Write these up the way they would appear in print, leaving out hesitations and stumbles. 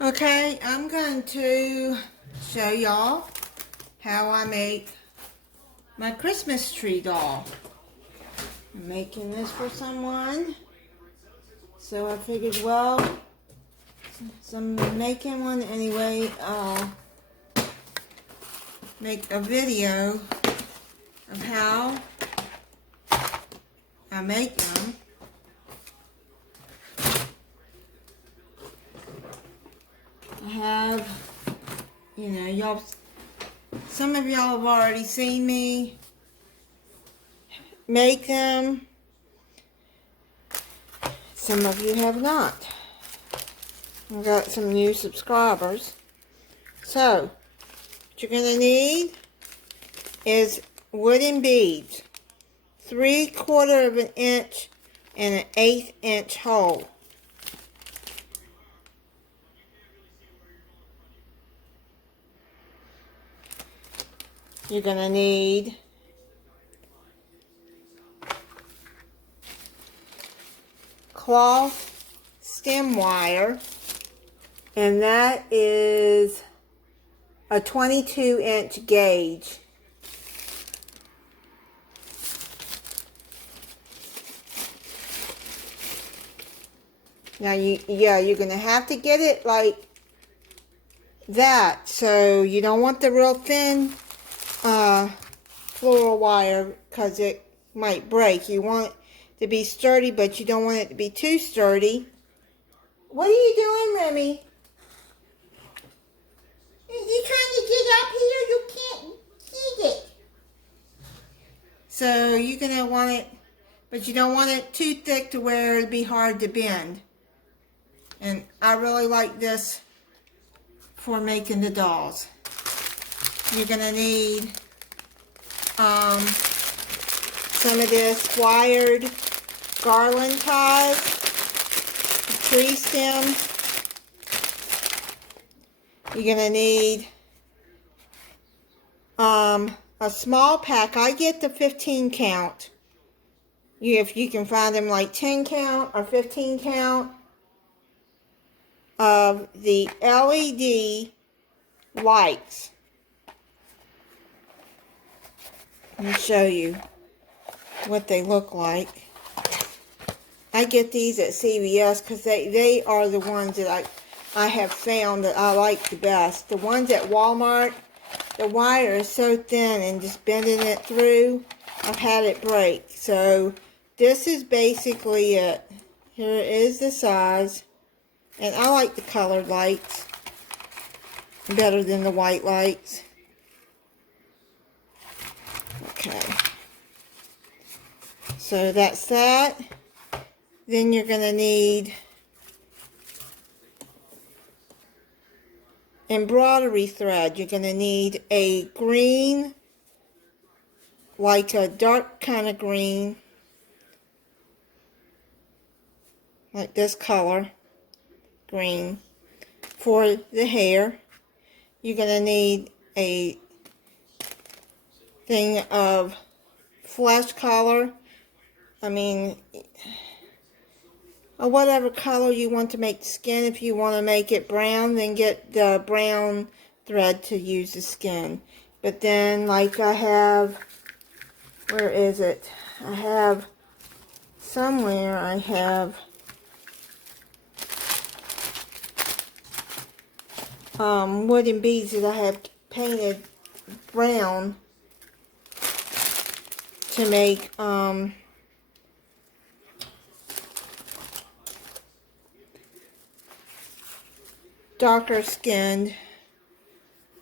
Okay, I'm going to show y'all how I make my Christmas tree doll. I'm making this for someone, so I figured, well, since I'm making one anyway, I'll make a video of how I make them. I have, y'all, some of y'all have already seen me make them. Some of you have not. I've got some new subscribers. So, what you're going to need is wooden beads. 3/4 of an inch and an 1/8 inch hole. You're going to need cloth stem wire, and that is a 22-inch gauge. Now, you're going to have to get it like that. So, you don't want the real thin floral wire because it might break. You want it to be sturdy, but you don't want it to be too sturdy. What are you doing, Remy? You trying to get up here? You can't get it. So, you're going to want it, but you don't want it too thick to where it'll be hard to bend. And I really like this for making the dolls. You're going to need some of this wired garland ties, tree stem. You're going to need a small pack. I get the 15 count. If you can find them like 10 count or 15 count. Of the LED lights. Let me show you what they look like. I get these at CVS because they are the ones that I have found that I like the best. The ones at Walmart, the wire is so thin and just bending it through, I've had it break. So this is basically it. Here is the size. And I like the colored lights better than the white lights. Okay. So that's that. Then you're going to need embroidery thread. You're going to need a green, like a dark kind of green, like this color. Green for the hair. You're going to need a thing of flesh color. I mean, or whatever color you want to make the skin. If you want to make it brown, then get the brown thread to use the skin. But then, like I have, where is it? I have somewhere, I have wooden beads that I have painted brown to make darker skinned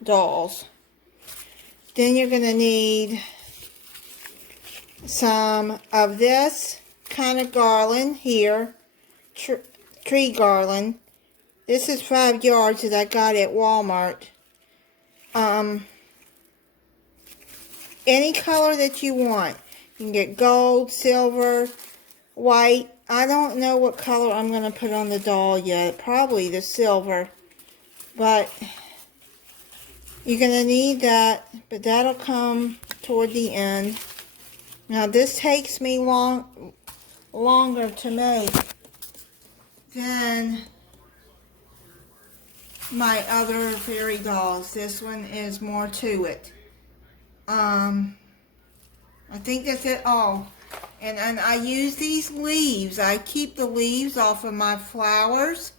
dolls. Then you're going to need some of this kind of garland here, tree garland. This is 5 yards that I got at Walmart. Any color that you want. You can get gold, silver, white. I don't know what color I'm going to put on the doll yet. Probably the silver. But you're going to need that. But that'll come toward the end. Now this takes me longer to make than my other fairy dolls. This one is more to it. I think that's it all. And I use these leaves. I keep the leaves off of my flowers,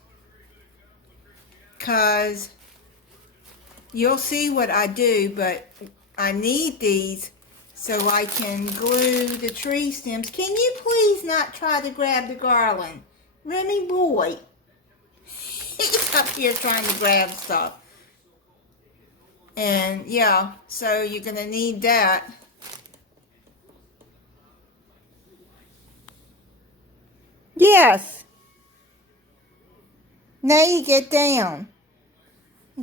because you'll see what I do, but I need these so I can glue the tree stems. Can you please not try to grab the garland? Remy boy. He's up here trying to grab stuff. And yeah, so you're going to need that. Yes. Now you get down.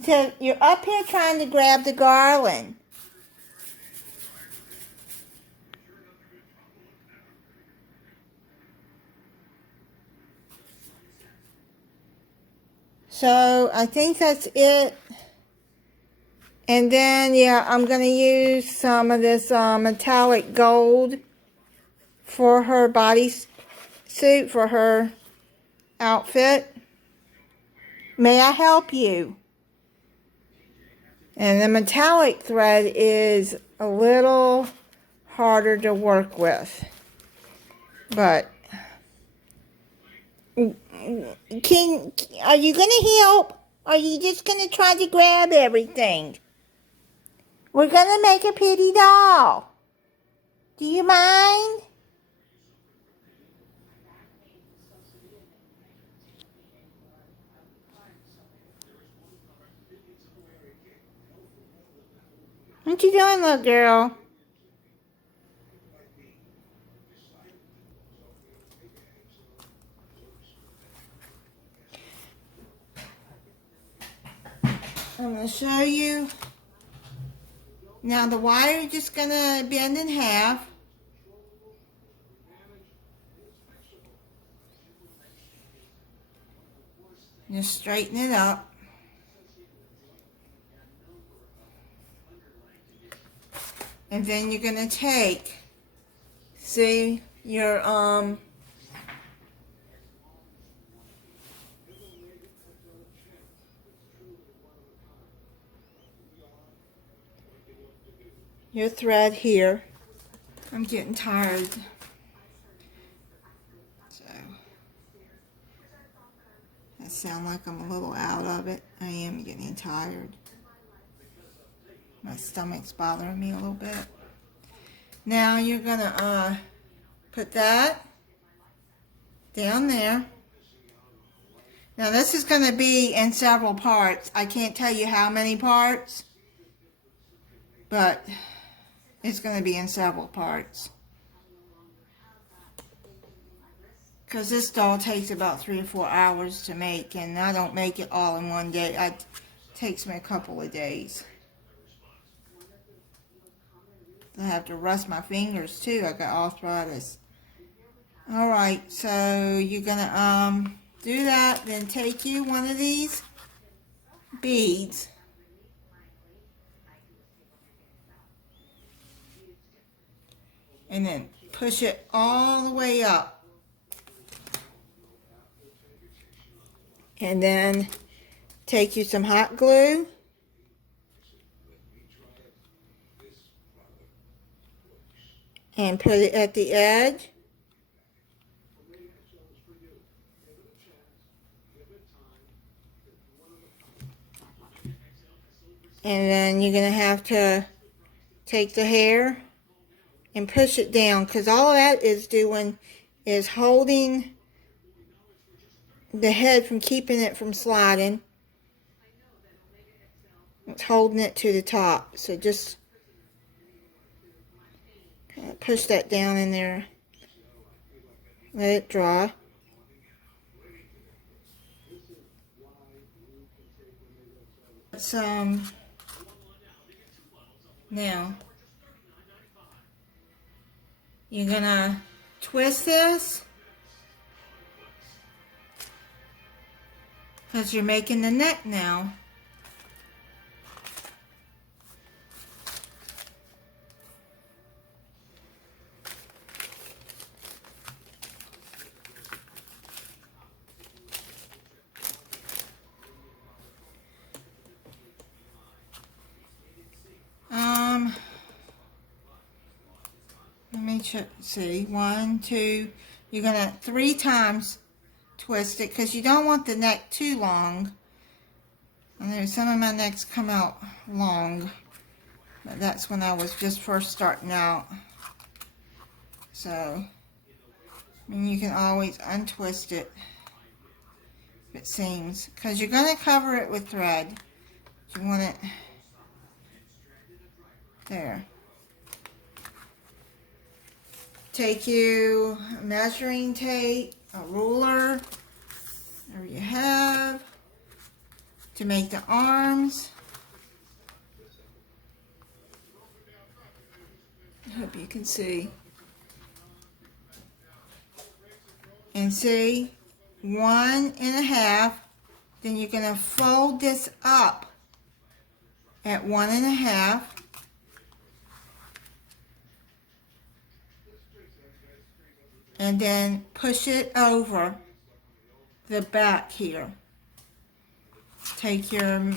So you're up here trying to grab the garland. So I think that's it. And then, yeah, I'm going to use some of this metallic gold for her body suit, for her outfit. May I help you? And the metallic thread is a little harder to work with. But, are you going to help? Or are you just going to try to grab everything? We're going to make a pretty doll. Do you mind? What you doing, little girl? I'm going to show you. Now the wire is just going to bend in half. Just straighten it up. And then you're going to take, see, your thread here. I'm getting tired. So, I sound like I'm a little out of it. I am getting tired. My stomach's bothering me a little bit. Now you're going to put that down there. Now this is going to be in several parts. I can't tell you how many parts, but it's going to be in several parts. Because this doll takes about 3 or 4 hours to make, and I don't make it all in one day. It takes me a couple of days. I have to rest my fingers too. I got arthritis. Alright, so you're going to do that. Then take you one of these beads. And then push it all the way up. And then take you some hot glue. And put it at the edge. And then you're going to have to take the hair and push it down, because all that is doing is holding the head from keeping it from sliding. It's holding it to the top. So just kind of push that down in there. Let it dry. Now you're gonna twist this, because you're making the neck now. see. 1, 2. You're going to 3 times twist it because you don't want the neck too long. I know some of my necks come out long, but that's when I was just first starting out. So, I mean, you can always untwist it if it seems, because you're going to cover it with thread. You want it there. Take you a measuring tape, a ruler, whatever you have, to make the arms. I hope you can see. And see, 1.5. Then you're going to fold this up at 1.5. And then push it over the back here. Take your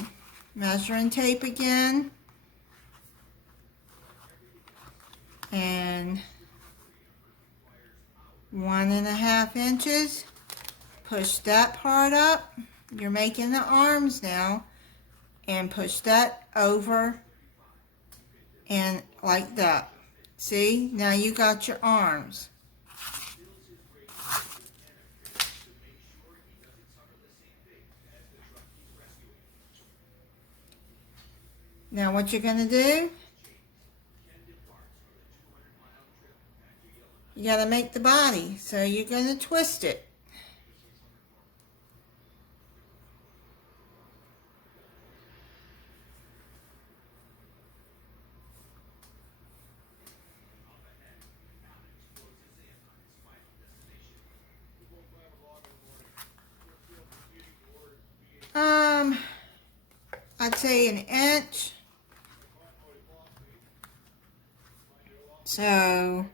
measuring tape again. And 1.5 inches. Push that part up. You're making the arms now. And push that over. And like that. See? Now you got your arms. Now what you're going to do, you got to make the body. So you're going to twist it. I'd say 1 inch. So,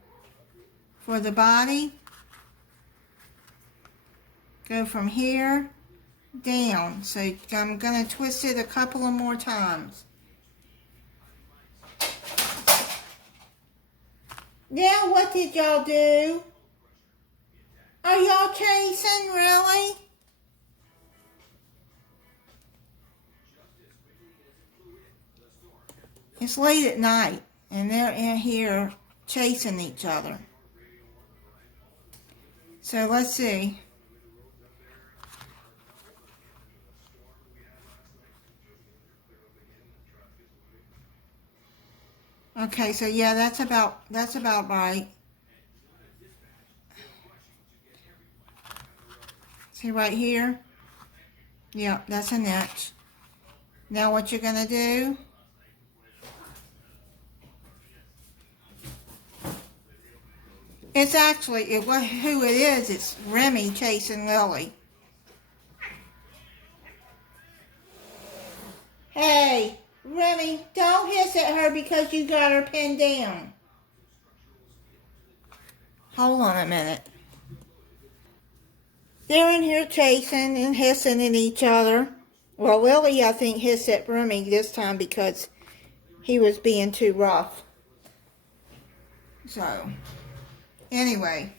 for the body, go from here down. So I'm going to twist it a couple of more times. Now what did y'all do? Are y'all chasing, really? It's late at night, and they're in here chasing each other. So let's see. Okay, so yeah, that's about right. See right here? Yeah, that's 1 inch. Now what you're gonna do? It's actually, who it is, it's Remy chasing Lily. Hey, Remy, don't hiss at her because you got her pinned down. Hold on a minute. They're in here chasing and hissing at each other. Well, Lily, I think, hissed at Remy this time because he was being too rough. So, anyway.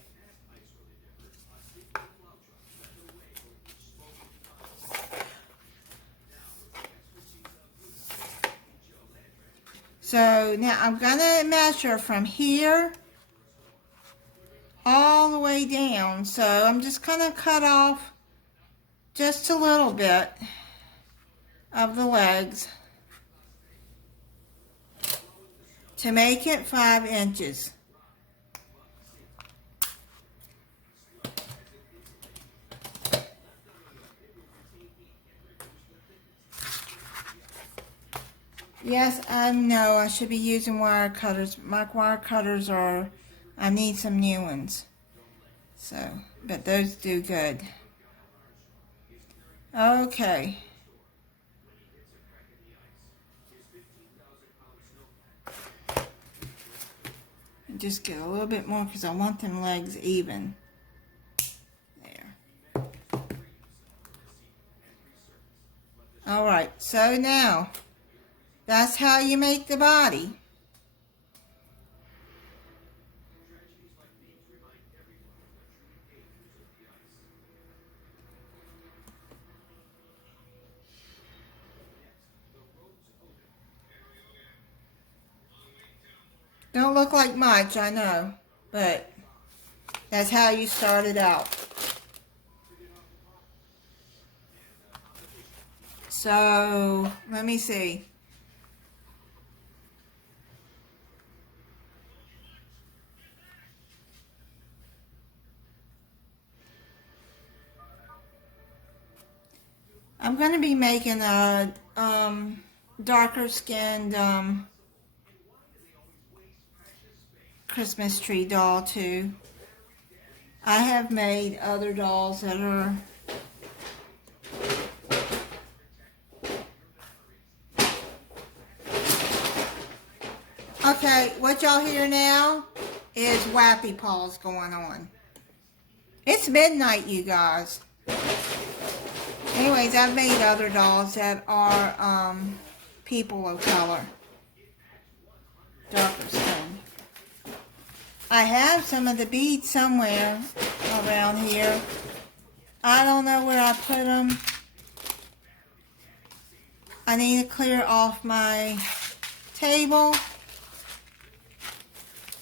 So, now I'm going to measure from here all the way down. So, I'm just going to cut off just a little bit of the legs to make it 5 inches. Yes, I know I should be using wire cutters. My wire cutters are, I need some new ones. So, but those do good. Okay. Just get a little bit more because I want them legs even. There. Alright, so now, that's how you make the body. Don't look like much, I know, but that's how you start it out. So, let me see. I'm going to be making a darker skinned Christmas tree doll too. I have made other dolls that are okay. What y'all hear now is Wappy Paws going on. It's midnight, you guys. Anyways, I've made other dolls that are people of color, darker skin. I have some of the beads somewhere around here. I don't know where I put them. I need to clear off my table.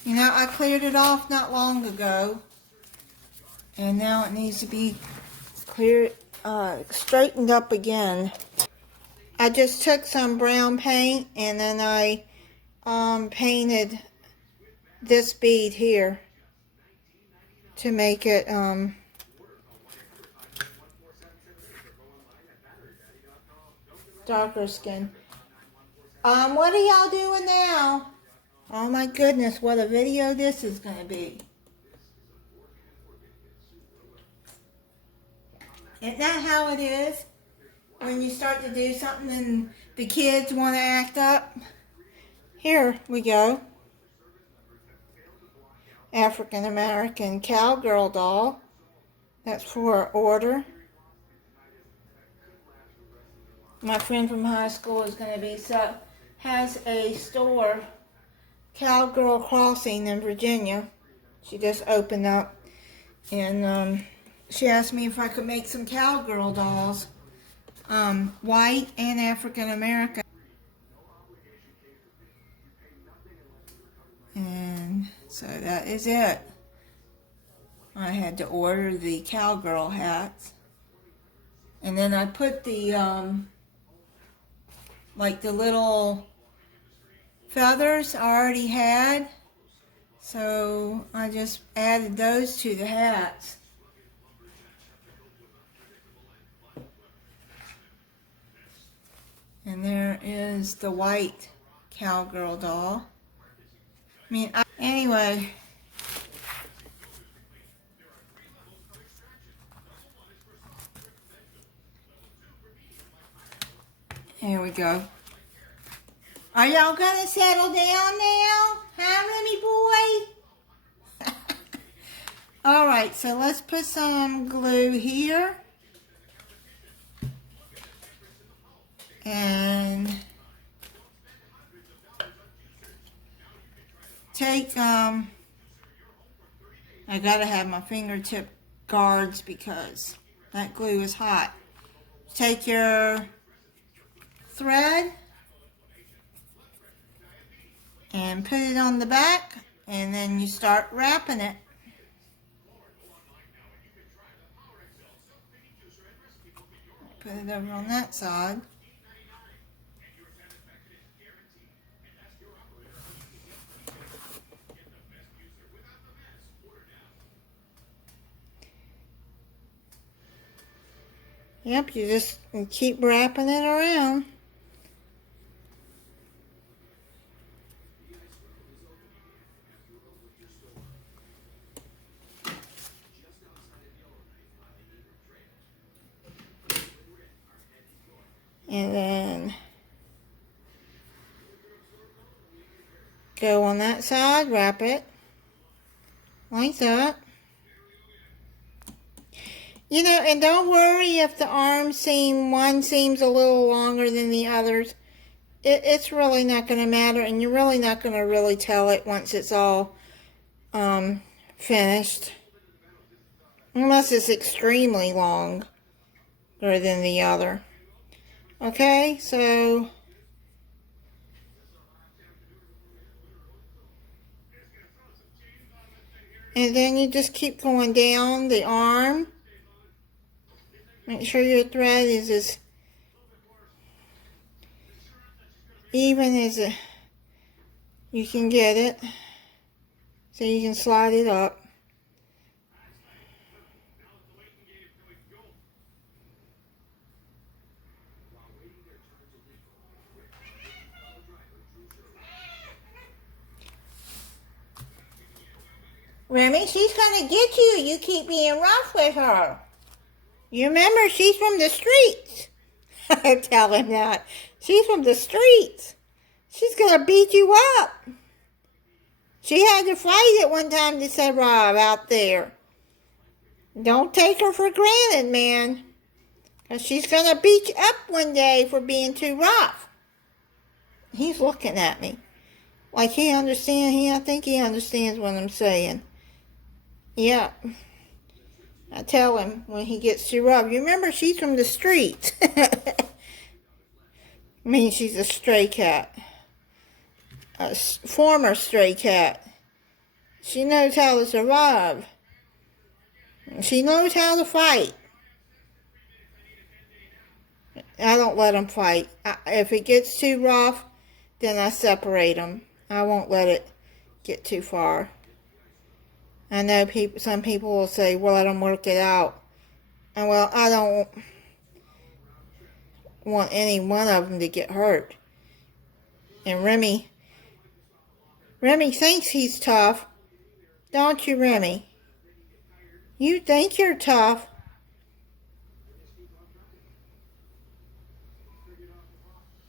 You know, I cleared it off not long ago, and now it needs to be cleared, straightened up again. I just took some brown paint and then I painted this bead here to make it darker skin. What are y'all doing now? Oh my goodness, what a video this is going to be. Isn't that how it is? When you start to do something and the kids want to act up? Here we go. African American cowgirl doll. That's for order. My friend from high school is going to be has a store, Cowgirl Crossing in Virginia. She just opened up, and she asked me if I could make some cowgirl dolls, white and African American. And so that is it. I had to order the cowgirl hats, and then I put the like the little feathers I already had, so I just added those to the hats. And there is the white cowgirl doll. Anyway. Here we go. Are y'all gonna settle down now? Huh, Remy boy? Alright, so let's put some glue here. And take, I gotta have my fingertip guards because that glue is hot. Take your thread and put it on the back, and then you start wrapping it. Put it over on that side. Yep, you just keep wrapping it around. And then go on that side, wrap it like that. You know, and don't worry if the arms one seems a little longer than the others. It's really not going to matter, and you're really not going to really tell it once it's all finished. Unless it's extremely longer than the other. Okay, so And then you just keep going down the arm. Make sure your thread is as even as you can get it. So you can slide it up. Remy, she's going to get you. You keep being rough with her. You remember, she's from the streets. Tell him that. She's from the streets. She's going to beat you up. She had to fight at one time to say, Rob, out there. Don't take her for granted, man. Because she's going to beat you up one day for being too rough. He's looking at me. Like he understands. I think he understands what I'm saying. Yeah. I tell him when he gets too rough. You remember, she's from the streets. I mean, she's a stray cat. A former stray cat. She knows how to survive. She knows how to fight. I don't let them fight. If it gets too rough, then I separate them. I won't let it get too far. I know some people will say, well, let them work it out. And well, I don't want any one of them to get hurt. And Remy thinks he's tough. Don't you, Remy? You think you're tough.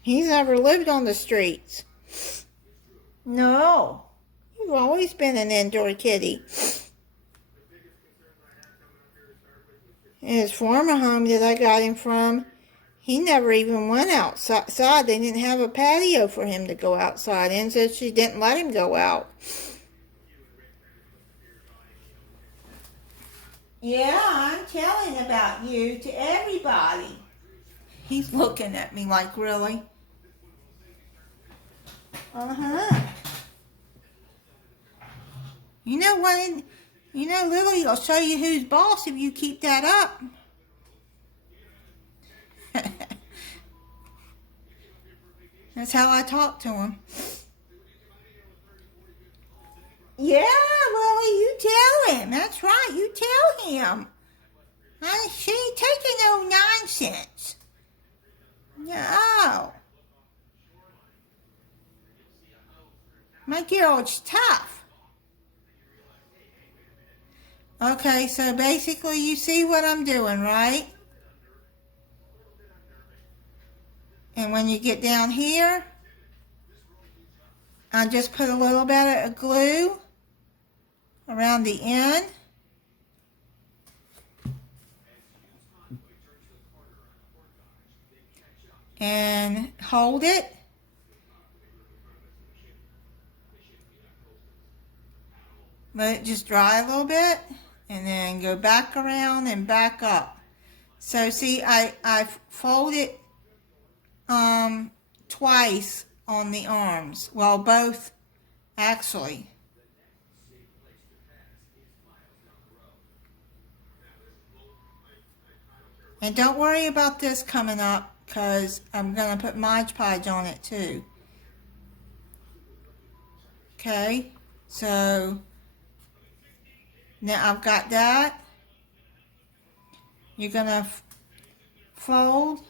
He's never lived on the streets. No. You've always been an indoor kitty. In his former home that I got him from, he never even went outside. They didn't have a patio for him to go outside in, so she didn't let him go out. Yeah, I'm telling about you to everybody. He's looking at me like, really? Uh-huh. You know what? Lily will show you who's boss if you keep that up. That's how I talk to him. Yeah, Lily, you tell him. That's right, you tell him. She ain't taking no nonsense. No. My girl's tough. Okay, so basically you see what I'm doing, right? And when you get down here, I just put a little bit of glue around the end. And hold it. Let it just dry a little bit. And then go back around and back up. So see, I fold it twice on the arms. Well, both actually. And don't worry about this coming up, because I'm going to put Mod Podge on it too. Okay, so now I've got that. You're going to fold,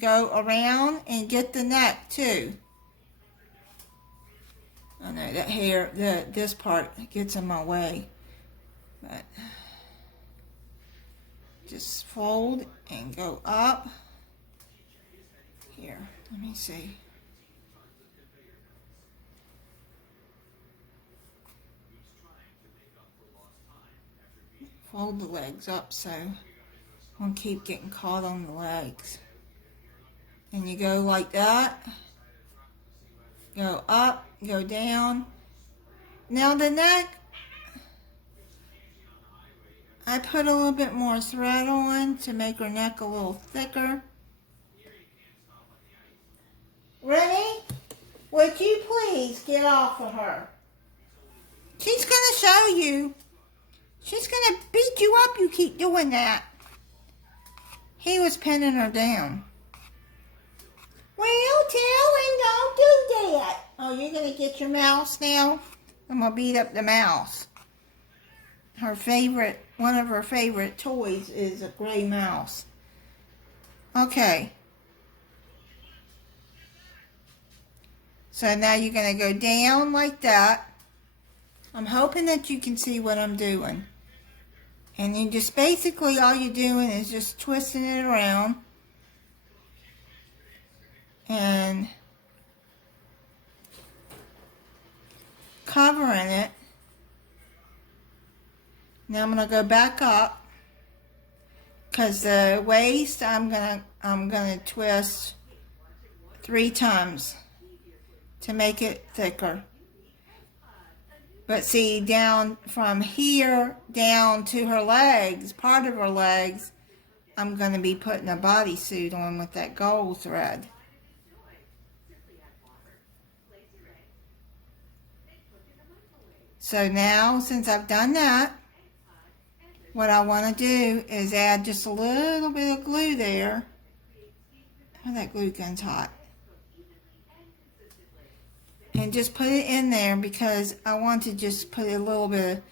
go around, and get the neck too. I know that hair, this part gets in my way, but just fold and go up. Here, let me see. Fold the legs up so I won't keep getting caught on the legs. And you go like that. Go up, go down. Now the neck, I put a little bit more thread on to make her neck a little thicker. Remy, would you please get off of her? She's going to show you. She's going to beat you up. You keep doing that. He was pinning her down. Well, tell him don't do that. Oh, you're going to get your mouse now? I'm going to beat up the mouse. One of her favorite toys is a gray mouse. Okay. So now you're going to go down like that. I'm hoping that you can see what I'm doing. And you just basically all you're doing is just twisting it around. And covering it. Now I'm going to go back up. Because the waist I'm gonna twist 3 times to make it thicker. But see, down from here down to her legs, part of her legs, I'm going to be putting a bodysuit on with that gold thread. So now, since I've done that, what I want to do is add just a little bit of glue there. Oh, that glue gun's hot. And just put it in there because I want to just put a little bit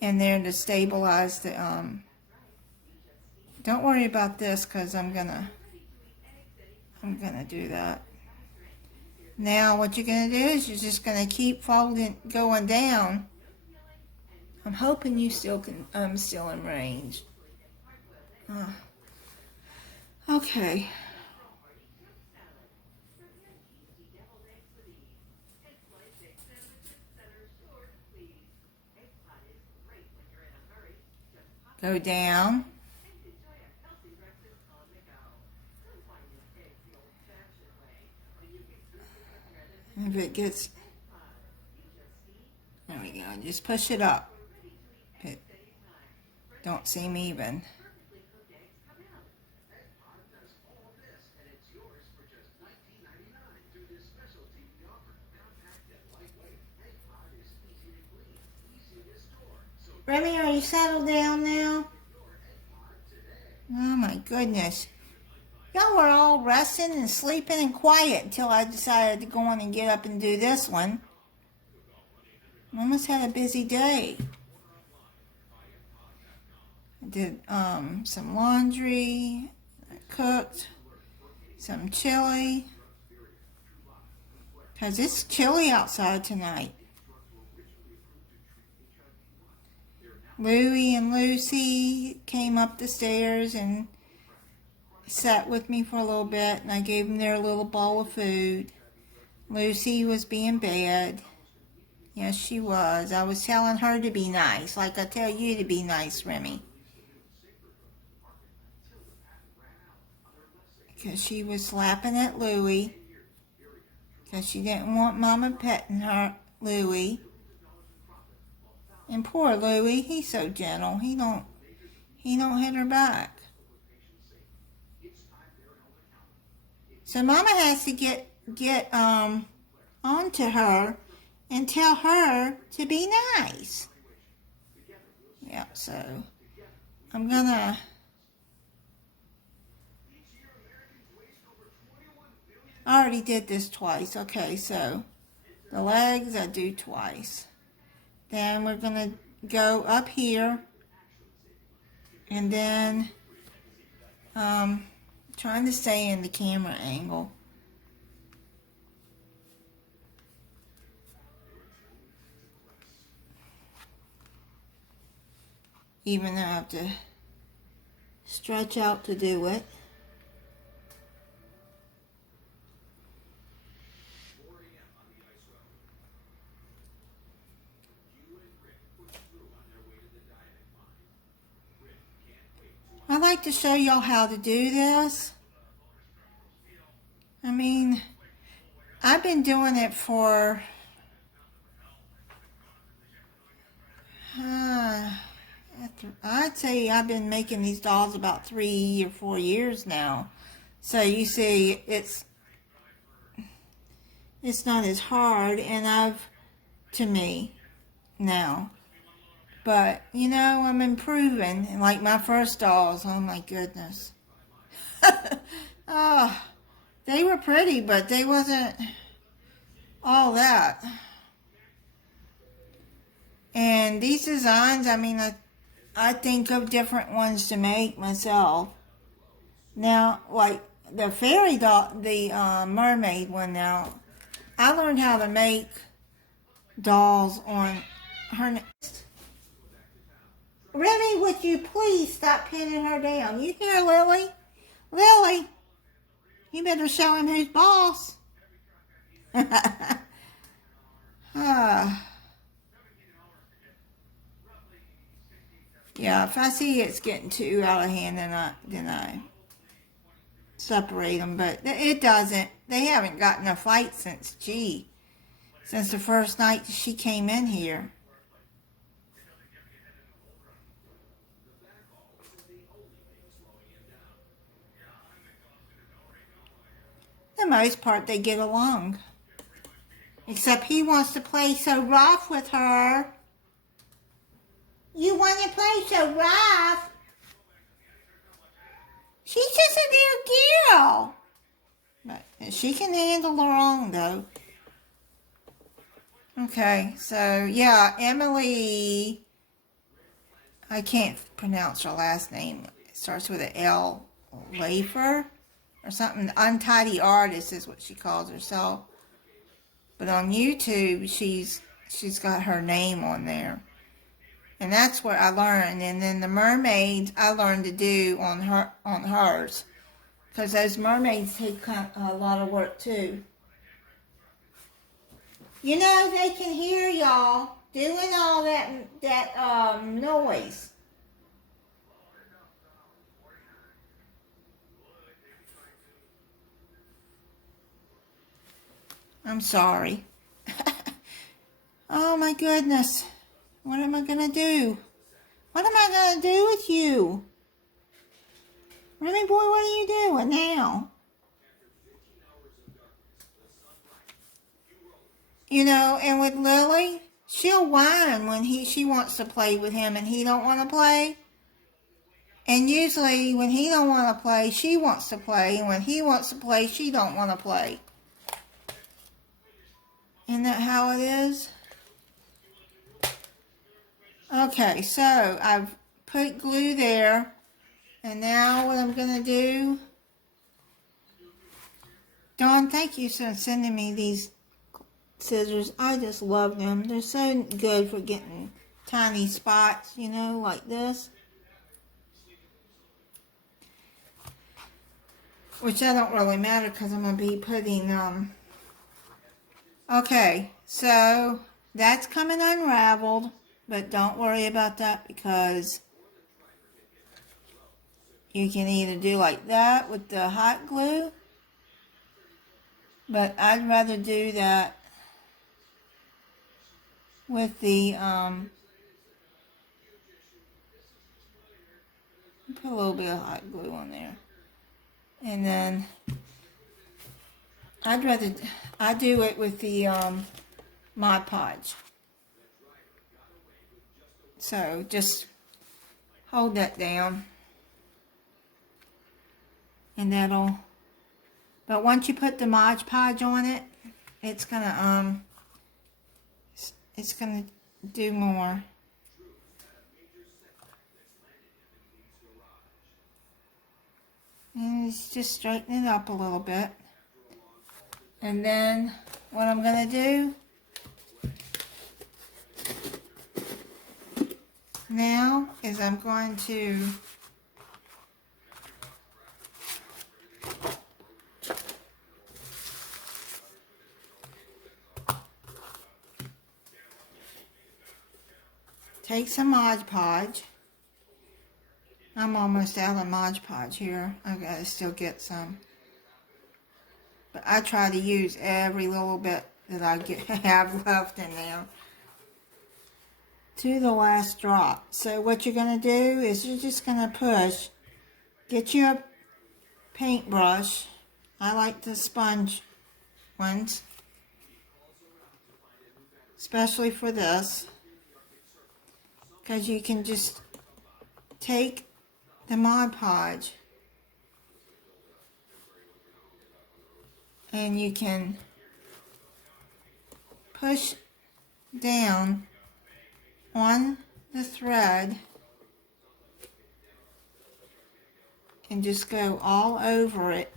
in there to stabilize the, don't worry about this because I'm gonna do that. Now what you're gonna do is you're just gonna keep going down. I'm hoping you still can, I'm still in range. Okay. Go down. If it gets, there we go, just push it up. It don't seem even. Remy, are you settled down now? Oh my goodness. Y'all were all resting and sleeping and quiet until I decided to go on and get up and do this one. Mama's had a busy day. I did some laundry, I cooked some chili, because it's chilly outside tonight. Louie and Lucy came up the stairs and sat with me for a little bit, and I gave them their little bowl of food. Lucy was being bad. Yes, she was. I was telling her to be nice, like I tell you to be nice, Remy. Because she was slapping at Louie. Because she didn't want Mama petting her, Louie. And poor Louie, he's so gentle. He don't hit her back. So Mama has to get onto her and tell her to be nice. Yeah, so I'm gonna I already did this twice. Okay, so the legs I do twice. Then we're gonna go up here and then trying to stay in the camera angle. Even though I have to stretch out to do it. I like to show y'all how to do this. I mean, I've been doing it for I'd say I've been making these dolls about 3 or 4 years now. So you see, it's not as hard, and to me now. But, you know, I'm improving. And like my first dolls, oh my goodness. Oh, they were pretty, but they wasn't all that. And these designs, I mean, I think of different ones to make myself. Now, like the fairy doll, the mermaid one now, I learned how to make dolls on her. Remy, would you please stop pinning her down? You hear, Lily? Lily, you better show him who's boss. Yeah, if I see it's getting too out of hand, then I separate them. But it doesn't. They haven't gotten a fight since the first night she came in here. For the most part, they get along. Except he wants to play so rough with her. You want to play so rough? She's just a little girl. But she can handle her own, though. Okay, so, yeah, Emily, I can't pronounce her last name. It starts with an L, Lafer, or something. Untitled Artist is what she calls herself. But on YouTube, she's got her name on there. And that's what I learned. And then the mermaids I learned to do on hers. Because those mermaids take a lot of work too. You know, they can hear y'all doing all that noise. I'm sorry. Oh my goodness. What am I going to do? What am I going to do with you? Remy boy, what are you doing now? You know, and with Lily, she'll whine when she wants to play with him and he don't want to play. And usually when he don't want to play, she wants to play. And when he wants to play, she don't want to play. Isn't that how it is? Okay, so I've put glue there. And now what I'm going to do... Dawn, thank you for sending me these scissors. I just love them. They're so good for getting tiny spots, you know, like this. Which I don't really matter because I'm going to be putting... Okay, so that's coming unraveled. But don't worry about that because you can either do like that with the hot glue. But I'd rather do that with the, put a little bit of hot glue on there. And then I do it with the Mod Podge. So just hold that down. And but once you put the Mod Podge on it, it's gonna do more. And it's just straighten it up a little bit. And then what I'm gonna do now is I'm going to take some Mod Podge. I'm almost out of Mod Podge here. I gotta still get some. But I try to use every little bit that I have left in there to the last drop. So what you're going to do is you're just going to push. Get your paintbrush. I like the sponge ones, especially for this, because you can just take the Mod Podge and you can push down on the thread and just go all over it.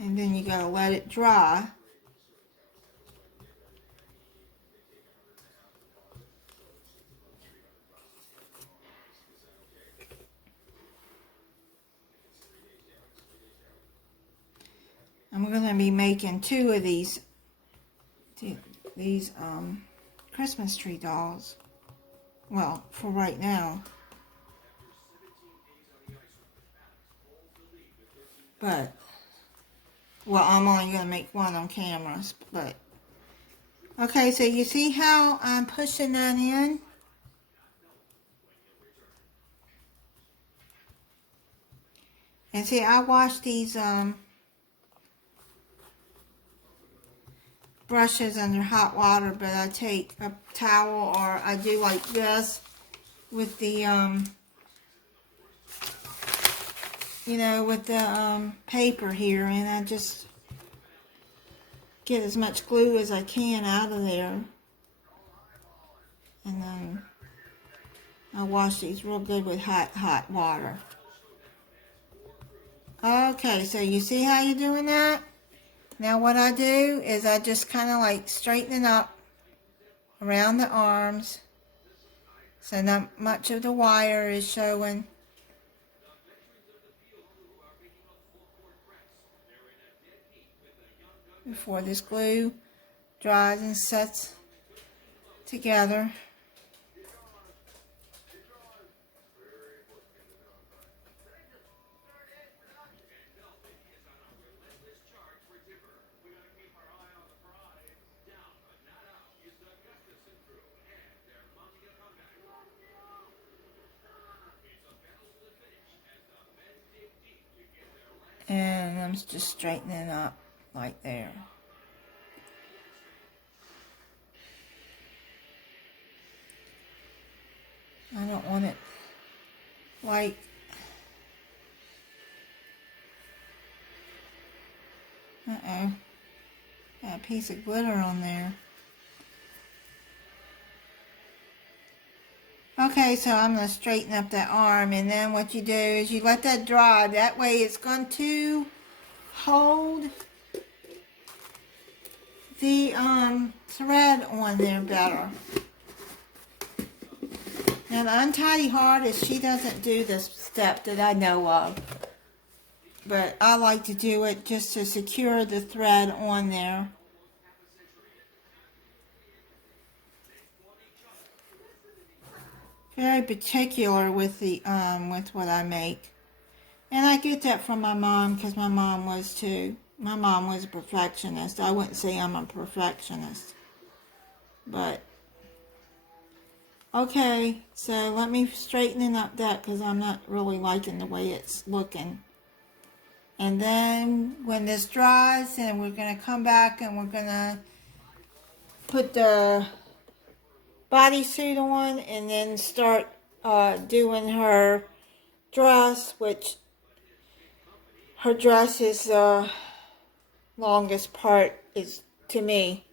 And then you gotta let it dry. And we're gonna be making 2 of these Christmas tree dolls. Well, for right now. But, well, I'm only going to make 1 on cameras, but. Okay, so you see how I'm pushing that in? And see, I wash these brushes under hot water, but I take a towel, or I do like this with the, you know, with the paper here, and I just get as much glue as I can out of there. And then I wash these real good with hot water. Okay, so you see how you're doing that? Now what I do is I just kind of like straighten it up around the arms so not much of the wire is showing. Before this glue dries and sets together. And I'm just straightening up like there. I don't want it like got a piece of glitter on there. Okay, so I'm going to straighten up that arm, and then what you do is you let that dry. That way it's going to hold the thread on there better. Now the untidy artist, she doesn't do this step that I know of, but I like to do it just to secure the thread on there. Very particular with the with what I make, and I get that from my mom because my mom was too. My mom was a perfectionist. I wouldn't say I'm a perfectionist, but okay. So let me straighten up that because I'm not really liking the way it's looking. And then when this dries, then we're gonna come back and we're gonna put the bodysuit on and then start doing her dress, which her dress is the longest part is to me.